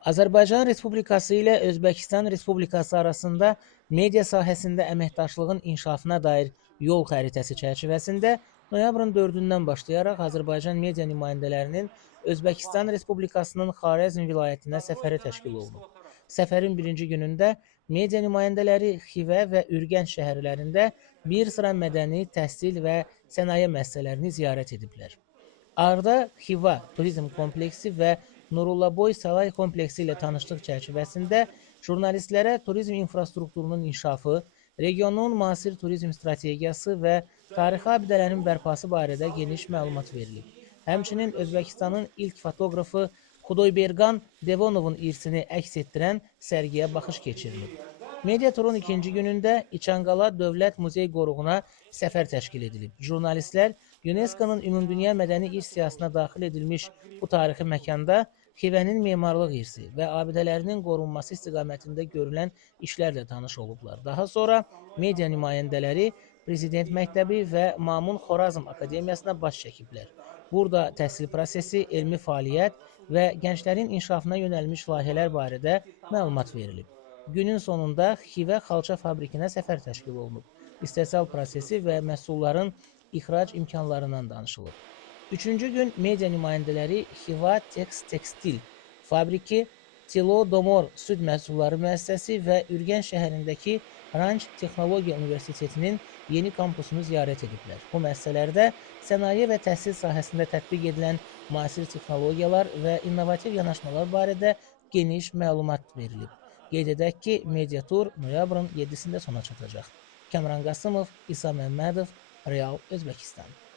Azərbaycan Respublikası ilə Özbəkistan Respublikası arasında media sahəsində əməkdaşlığın inkişafına dair yol xəritəsi çərçivəsində noyabrın 4-dən başlayaraq Azərbaycan media nümayəndələrinin Özbəkistan Respublikasının Xarəzm vilayətinə səfəri təşkil olunub. Səfərin birinci günündə media nümayəndələri Xivə və Ürgənc şəhərlərində bir sıra mədəni, təhsil və sənaye müəssisələrini ziyarət ediblər. Arda Xiva turizm kompleksi və Nurullaboy Salay kompleksi ilə tanışlıq çərçivəsində jurnalistlərə turizm infrastrukturunun inkişafı, regionun müasir turizm strategiyası və tarixi abidələrin bərpası barədə geniş məlumat verilib. Həmçinin Özbəkistanın ilk fotoqrafı Xudoybergan Devonovun irsini əks etdirən sərgiyə baxış keçirilib. Media turun ikinci günündə İçanqala Dövlət Muzey qoruğuna səfər təşkil edilib. Jurnalistlər UNESCO-nun Ümumdünya Mədəni İrs siyahısına daxil edilmiş bu tarixi məkanda Xivənin memarlıq irsi və abidələrinin qorunması istiqamətində görülən işlərlə tanış olublar. Daha sonra media nümayəndələri Prezident Məktəbi və Mamun Xorazm Akademiyasına baş çəkiblər. Burada təhsil prosesi, elmi fəaliyyət və gənclərin inkişafına yönəlmiş layihələr barədə məlumat verilib. Günün sonunda Xivə xalça fabrikinə səfər təşkil olunub. İstehsal prosesi və məhsulların ixrac imkanlarından danışılıb. Üçüncü gün media nümayəndələri Xiva Tekstil fabriki, Tilo Domor süd məhsulları müəssisəsi və Ürgənc şəhərindəki Ranch Texnologiya Universitetinin yeni kampusunu ziyarət ediblər. Bu müəssisələrdə sənaye və təhsil sahəsində tətbiq edilən müasir texnologiyalar və innovativ yanaşmalar barədə geniş məlumat verilib. Qeyd edək ki, media tur noyabrın 7-də sona çatacaq. Kəmran Qasımov, İsa Məmmədov, Real Özbəkistan.